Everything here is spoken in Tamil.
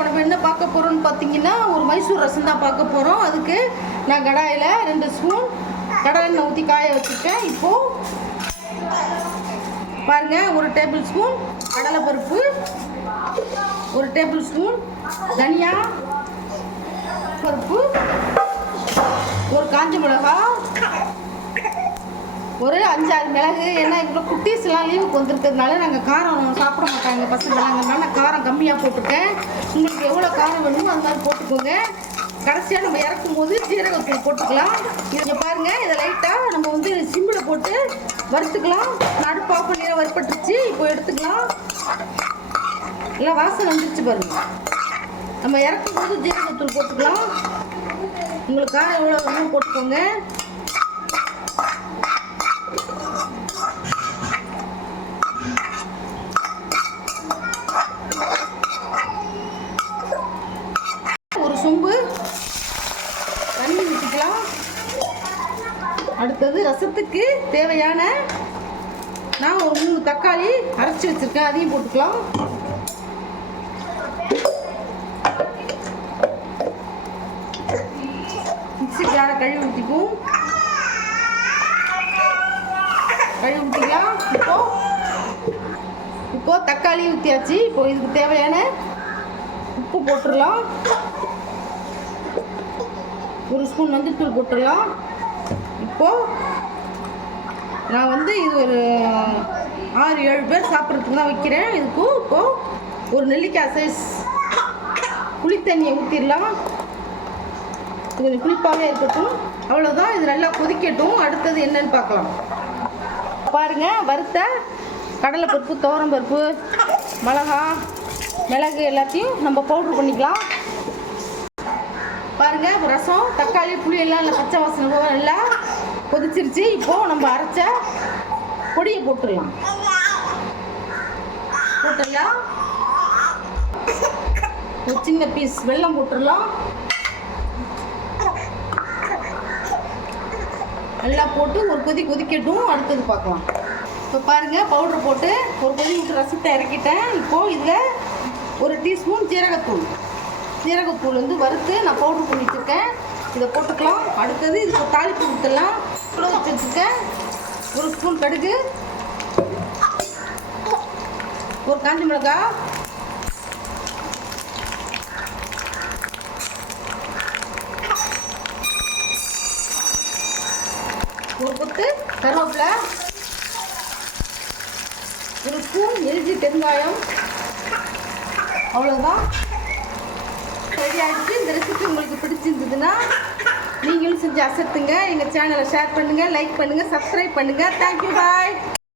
இப்போ நம்ம என்ன பார்க்க போகிறோம்னு பார்த்தீங்கன்னா ஒரு மைசூர் ரசம் தான் பார்க்க போகிறோம் அதுக்கு நான் கடாயில் ரெண்டு ஸ்பூன் கடலெண்ணெய் ஊற்றி காய வச்சுருக்கேன் இப்போது பாருங்க ஒரு டேபிள் ஸ்பூன் கடலைப்பருப்பு ஒரு டேபிள் ஸ்பூன் தனியா பருப்பு ஒரு காஞ்ச மிளகா ஒரு அஞ்சாறு மிளகு ஏன்னா இப்போ குட்டீஸ்லாம் லீவுக்கு வந்திருக்கிறதுனால நாங்கள் காரம் சாப்பிட மாட்டாங்க பசங்களாங்கிறதுனால நான் காரம் கம்மியாக போட்டுருக்கேன் உங்களுக்கு எவ்வளோ காரம் வேணுமோ அது மாதிரி போட்டுக்கோங்க. கடைசியாக நம்ம இறக்கும் போது ஜீரகத்தூள் போட்டுக்கலாம். இதை பாருங்கள் இதை லைட்டாக நம்ம வந்து சிம்மில் போட்டு வறுத்துக்கலாம். நடுப்பு ஆஃப் பண்ணி வறுப்பட்டுருச்சு இப்போ எடுத்துக்கலாம். எல்லாம் வாசனை வந்துருச்சு பாருங்கள் நம்ம இறக்கும் போது ஜீரகத்தூள் போட்டுக்கலாம். உங்களுக்கு காரம் எவ்வளோ வேணுமோ போட்டுக்கோங்க ஒரு சொம்பு. தண்ணி ஊற்றிக்கலாம் அடுத்தது ரசத்துக்கு தேவையான நான் ஒரு மூணு தக்காளி அரைச்சி வச்சிருக்கேன். அதையும் போட்டுக்கலாம். மிக்ஸி ஜாரை கழுவி ஊற்றிக்கும் கழுவி ஊற்றிக்கலாம் இப்போ இப்போது தக்காளி ஊற்றியாச்சு இப்போ இதுக்கு தேவையான உப்பு போட்டுடலாம். ஒரு ஸ்பூன் மஞ்சள்தூள் போட்டுடலாம். இப்போது நான் வந்து இது ஒரு ஆறு ஏழு பேர் சாப்பிட்றதுக்கு தான் வைக்கிறேன். இதுக்கு இப்போது ஒரு நெல்லிக்காய் சைஸ் புளித்தண்ணியை ஊற்றிடலாம் இது கொஞ்சம் புளிப்பாகவே இருக்கட்டும். அவ்வளோதான் இது நல்லா கொதிக்கட்டும். அடுத்தது என்னன்னு பார்க்கலாம். பாருங்க வறுத்த கடலைப்பருப்பு துவரம்பருப்பு மிளகா மிளகு எல்லாத்தையும் நம்ம பவுட்ரு பண்ணிக்கலாம். பாருங்க ரசம் தக்காளி புளி எல்லாம் இல்லை பச்சை வாசனை போக நல்லா கொதிச்சிருச்சு. இப்போ நம்ம அரைச்ச பொடியை போட்டுடலாம். போட்டுடலாம். ஒரு சின்ன பீஸ் வெல்லம் போட்டுடலாம். நல்லா போட்டு ஒரு கொதி கொதிக்கட்டும். அடுத்தது பார்க்கலாம். இப்போ பாருங்கள் பவுடர் போட்டு ஒரு கொதி விட்டு ரசத்தை இறக்கிட்டேன். இப்போது இதில் ஒரு டீஸ்பூன் ஜீரகத்தூள். ஜீரகத்தூள் வந்து வறுத்து நான் பவுடர் பண்ணி வச்சுருக்கேன் இதை போட்டுக்கலாம். அடுத்தது இதுக்கு தாளிப்பு ஊற்றலாம் வச்சுருக்கேன். ஒரு ஸ்பூன் கடுகு. ஒரு காஞ்சி மிளகாய். ஒரு கொத்து கருவேப்பிலை. ஒரு ஸ்பூன் எரிஞ்சி பெருங்காயம் அவ்வளோதான் ரெடி ஆகிடுச்சு இந்த ரெசிபி உங்களுக்கு பிடிச்சிருந்ததுன்னா நீங்களும் செஞ்சு அசத்துங்க. எங்கள் சேனலை ஷேர் பண்ணுங்கள் லைக் பண்ணுங்கள் சப்ஸ்கிரைப் பண்ணுங்கள் தேங்க்யூ பாய்